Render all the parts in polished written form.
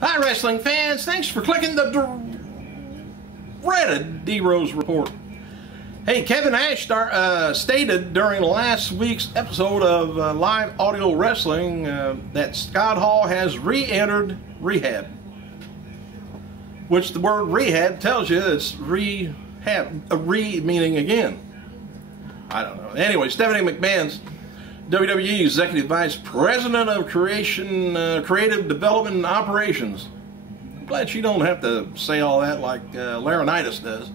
Hi, wrestling fans. Thanks for clicking the dreaded D-Rose report. Hey, Kevin Nash stated during last week's episode of Live Audio Wrestling that Scott Hall has re-entered rehab. Which the word rehab tells you it's rehab, meaning again. I don't know. Anyway, Stephanie McMahon's WWE Executive Vice President of Creative Development and Operations. I'm glad she don't have to say all that like Laurinaitis does.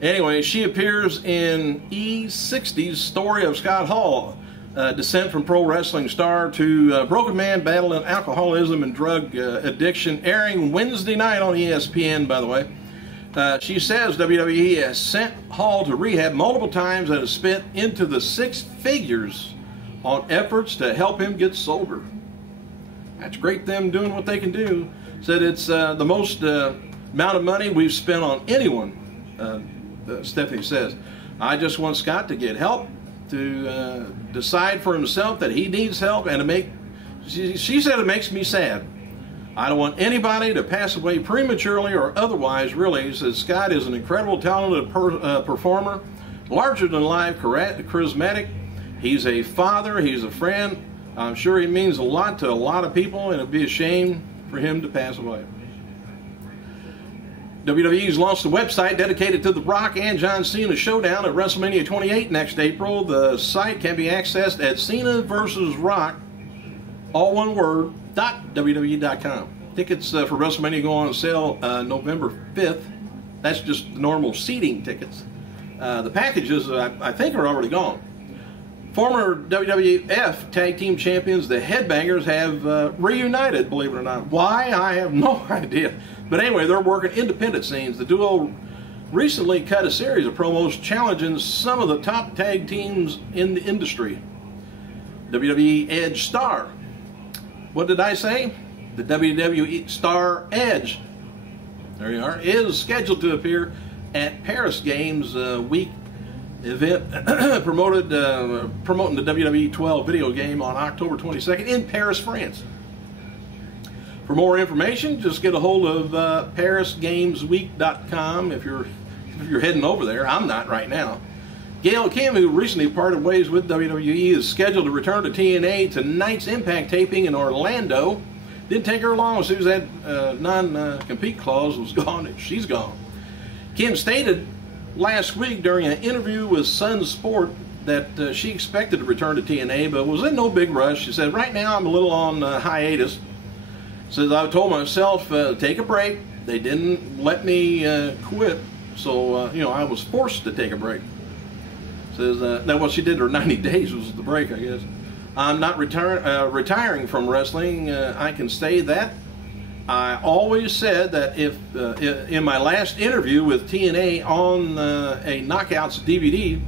Anyway, she appears in E60's Story of Scott Hall, descent from pro wrestling star to broken man battling alcoholism and drug addiction, airing Wednesday night on ESPN, by the way. She says WWE has sent Hall to rehab multiple times and has spent into the six figures on efforts to help him get sober. That's great, them doing what they can do. Said it's the most amount of money we've spent on anyone, Stephanie says. I just want Scott to get help, to decide for himself that he needs help, and to make, she said it makes me sad. I don't want anybody to pass away prematurely or otherwise, really. He says Scott is an incredible, talented performer, larger than life, charismatic. He's a father, he's a friend. I'm sure he means a lot to a lot of people, and it'd be a shame for him to pass away. WWE's launched a website dedicated to The Rock and John Cena showdown at WrestleMania 28 next April. The site can be accessed at Cena vs. Rock, all one word, .wwe.com. Tickets for WrestleMania go on sale November 5th. That's just normal seating tickets. The packages, I think, are already gone. Former WWF Tag Team Champions, the Headbangers, have reunited, believe it or not. Why? I have no idea. But anyway, they're working independent scenes. The duo recently cut a series of promos challenging some of the top tag teams in the industry. WWE Edge star. What did I say? The WWE star Edge, there you are, is scheduled to appear at Paris Games week event promoting the WWE 12 video game on October 22nd in Paris, France. For more information, just get a hold of ParisGamesWeek.com if you're heading over there. I'm not right now. Gail Kim, who recently parted ways with WWE, is scheduled to return to TNA. Tonight's Impact taping in Orlando. Didn't take her long as soon as that non-compete clause was gone. She's gone. Kim stated last week during an interview with Sun Sport that she expected to return to TNA, but was in no big rush. She said, right now I'm a little on hiatus. Says, I told myself, take a break. They didn't let me quit, so I was forced to take a break. Says, now what she did her 90 days was the break, I guess. I'm not retiring from wrestling. I can say that. I always said that if in my last interview with TNA on a Knockouts DVD,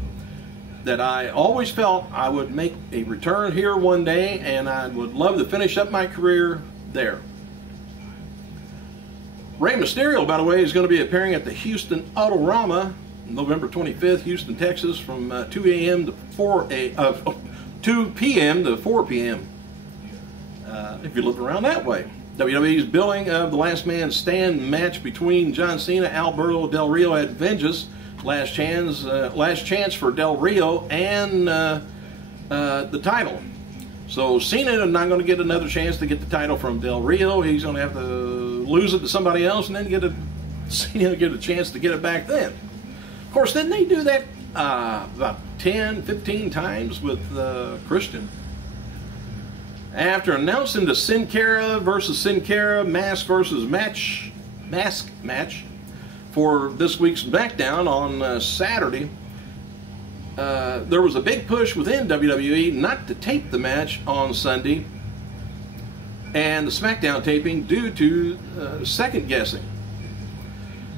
that I always felt I would make a return here one day, and I would love to finish up my career there. Rey Mysterio, by the way, is going to be appearing at the Houston Autorama November 25th, Houston, Texas, from 2 p.m. to 4 p.m. If you look around that way. WWE's billing of the Last Man Stand match between John Cena, Alberto Del Rio at Vengeance, last chance for Del Rio and the title. So Cena is not going to get another chance to get the title from Del Rio. He's going to have to lose it to somebody else and then Cena get a chance to get it back then. Of course, didn't they do that about 10, 15 times with Christian? After announcing the Sin Cara versus Sin Cara mask versus mask match for this week's SmackDown on Saturday, there was a big push within WWE not to tape the match on Sunday and the SmackDown taping due to second guessing.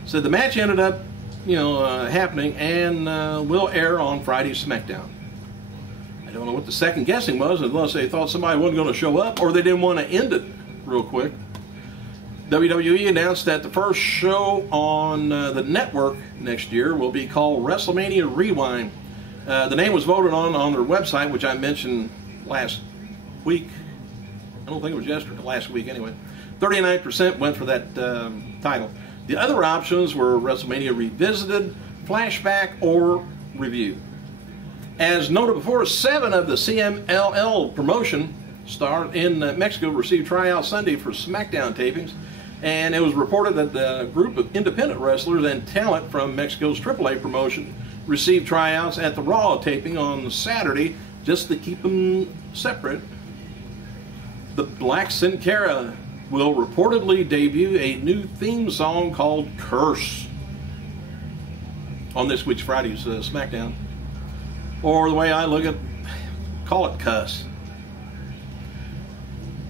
So the match ended up, happening and will air on Friday's SmackDown. I don't know what the second guessing was, unless they thought somebody wasn't going to show up or they didn't want to end it real quick. WWE announced that the first show on the network next year will be called WrestleMania Rewind. The name was voted on their website, which I mentioned last week. I don't think it was yesterday, last week anyway. 39% went for that title. The other options were WrestleMania Revisited, Flashback, or Review. As noted before, 7 of the CMLL promotion stars in Mexico received tryouts Sunday for SmackDown tapings, and it was reported that the group of independent wrestlers and talent from Mexico's AAA promotion received tryouts at the Raw taping on Saturday just to keep them separate. The Black Sin Cara will reportedly debut a new theme song called Curse on this week's Friday's SmackDown. Or the way I look at it, call it Cuss.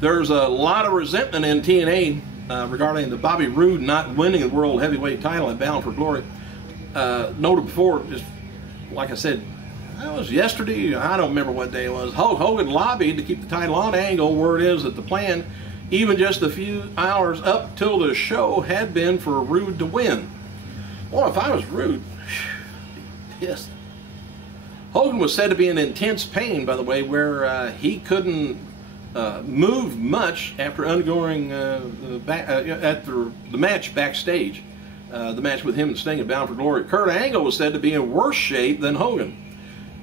There's a lot of resentment in TNA regarding the Bobby Roode not winning the World Heavyweight title at Bound for Glory. Noted before, just like I said, that was yesterday, I don't remember what day it was. Hulk Hogan lobbied to keep the title on Angle. Word is that the plan, even just a few hours up till the show, had been for Roode to win. Well, if I was Roode, I'd be pissed. Hogan was said to be in intense pain, by the way, where he couldn't move much after undergoing the match backstage. The match with him and Sting at Bound for Glory. Kurt Angle was said to be in worse shape than Hogan,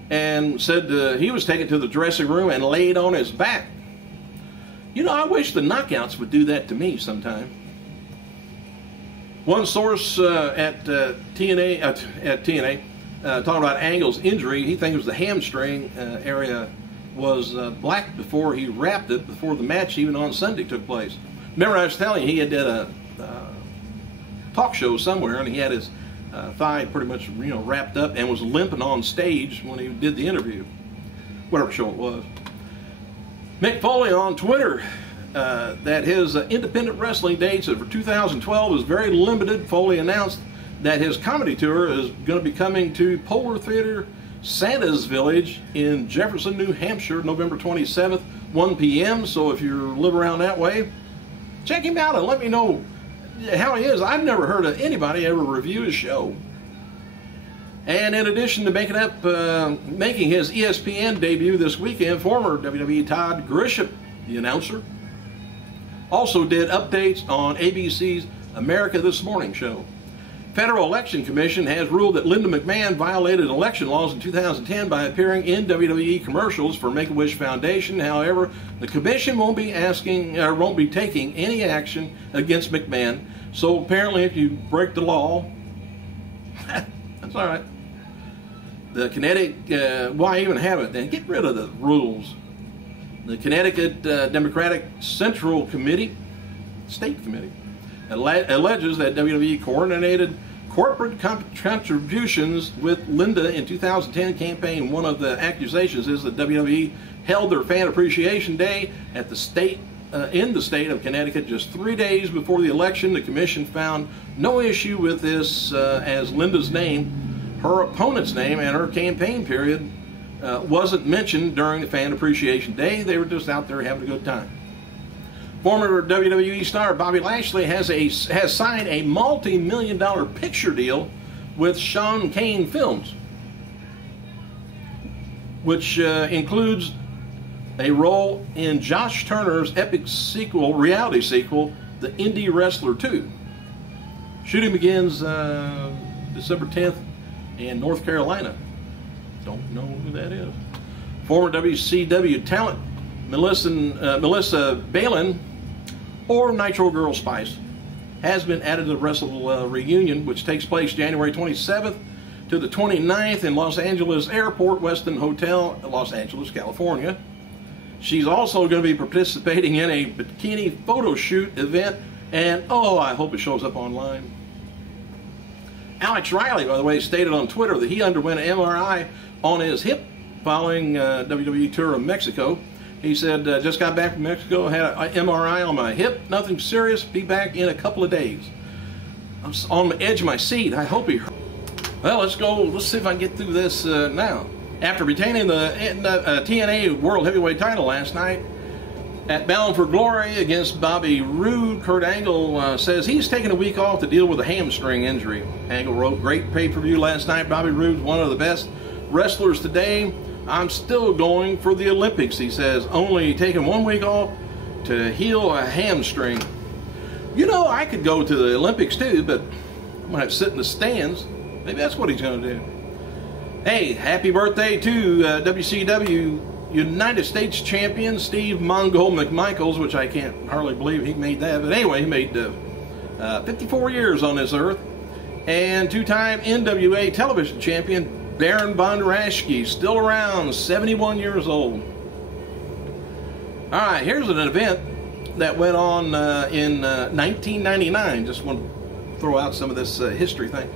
and said he was taken to the dressing room and laid on his back. You know, I wish the knockouts would do that to me sometime. One source at TNA talking about Angle's injury, he thinks it was the hamstring area was black before he wrapped it, before the match even on Sunday took place. Remember, I was telling you he had did a talk show somewhere, and he had his thigh pretty much, wrapped up and was limping on stage when he did the interview, whatever show it was. Mick Foley on Twitter that his independent wrestling dates for 2012 is very limited. Foley announced that his comedy tour is going to be coming to Polar Theater Santa's Village in Jefferson, New Hampshire, November 27th, 1 p.m. So if you live around that way, check him out and let me know how he is. I've never heard of anybody ever review his show. And in addition to making his ESPN debut this weekend, former WWE Todd Grisham, the announcer, also did updates on ABC's America This Morning show. Federal Election Commission has ruled that Linda McMahon violated election laws in 2010 by appearing in WWE commercials for Make-A-Wish Foundation. However, the commission won't be taking any action against McMahon. So apparently, if you break the law, that's all right. The Connecticut, why even have it then? Get rid of the rules. The Connecticut Democratic Central Committee, State Committee, alleges that WWE coordinated corporate contributions with Linda in 2010 campaign. One of the accusations is that WWE held their Fan Appreciation Day at the state in the state of Connecticut just 3 days before the election. The commission found no issue with this as Linda's name, her opponent's name, and her campaign period wasn't mentioned during the Fan Appreciation Day. They were just out there having a good time. Former WWE star Bobby Lashley has signed a multi-million-dollar picture deal with Sean Kane Films, which includes a role in Josh Turner's epic reality sequel, The Indie Wrestler 2. Shooting begins December 10th in North Carolina. Don't know who that is. Former WCW talent Melissa Balin, or Nitro Girl Spice, has been added to the Wrestle reunion, which takes place January 27th to the 29th in Los Angeles Airport Westin Hotel, Los Angeles, California. She's also going to be participating in a bikini photo shoot event, and oh, I hope it shows up online. Alex Riley, by the way, stated on Twitter that he underwent an MRI on his hip following WWE tour of Mexico. He said, just got back from Mexico, had an MRI on my hip, nothing serious, be back in a couple of days. I'm on the edge of my seat. I hope he hurt. Well, let's see if I can get through this now. After retaining the TNA World Heavyweight title last night at Bound for Glory against Bobby Roode, Kurt Angle says he's taking a week off to deal with a hamstring injury. Angle wrote, great pay-per-view last night. Bobby Roode's one of the best wrestlers today. I'm still going for the Olympics, he says, only taking 1 week off to heal a hamstring. You know, I could go to the Olympics too, but I'm going to have to sit in the stands. Maybe that's what he's going to do. Hey, happy birthday to WCW United States champion Steve Mongol McMichaels, which I can't hardly believe he made that. But anyway, he made 54 years on this earth. And two-time NWA television champion Baron von Raschke, still around, 71 years old. All right, here's an event that went on in 1999. Just want to throw out some of this history thing.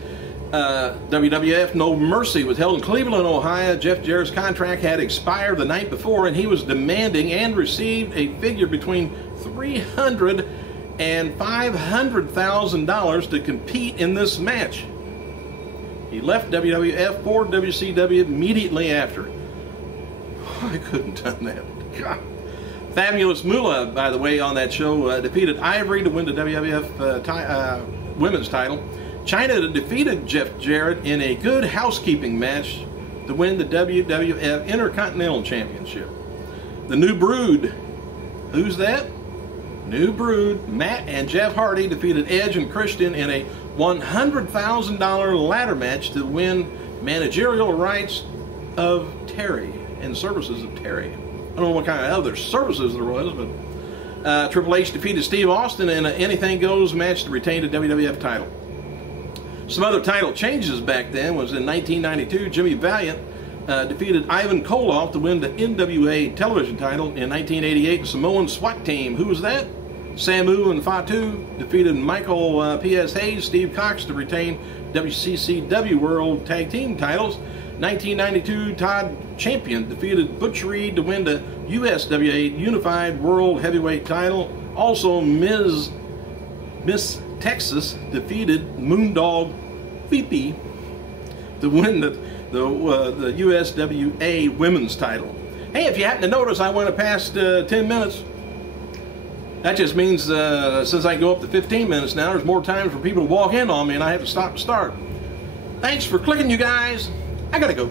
WWF No Mercy was held in Cleveland, Ohio. Jeff Jarrett's contract had expired the night before, and he was demanding and received a figure between $300,000 and $500,000 to compete in this match. He left WWF for WCW immediately after. I couldn't have done that. God. Fabulous Moolah, by the way, on that show, defeated Ivory to win the WWF women's title. Chyna defeated Jeff Jarrett in a good housekeeping match to win the WWF Intercontinental Championship. The New Brood, who's that? New Brood, Matt and Jeff Hardy defeated Edge and Christian in a $100,000 ladder match to win managerial rights of Terry and services of Terry. I don't know what kind of other services there was, but Triple H defeated Steve Austin in an Anything Goes match to retain the WWF title. Some other title changes back then was in 1992, Jimmy Valiant defeated Ivan Koloff to win the NWA television title. In 1988, the Samoan SWAT team, who was that? Samu and Fatu defeated Michael P.S. Hayes, Steve Cox to retain WCCW World Tag Team titles. 1992, Todd Champion defeated Butch Reed to win the USWA Unified World Heavyweight title. Also, Miss Texas defeated Moondog Fifi to win the USWA Women's title. Hey, if you happen to notice, I went past 10 minutes. That just means since I go up to 15 minutes now, there's more time for people to walk in on me and I have to stop and start. Thanks for clicking, you guys. I gotta go.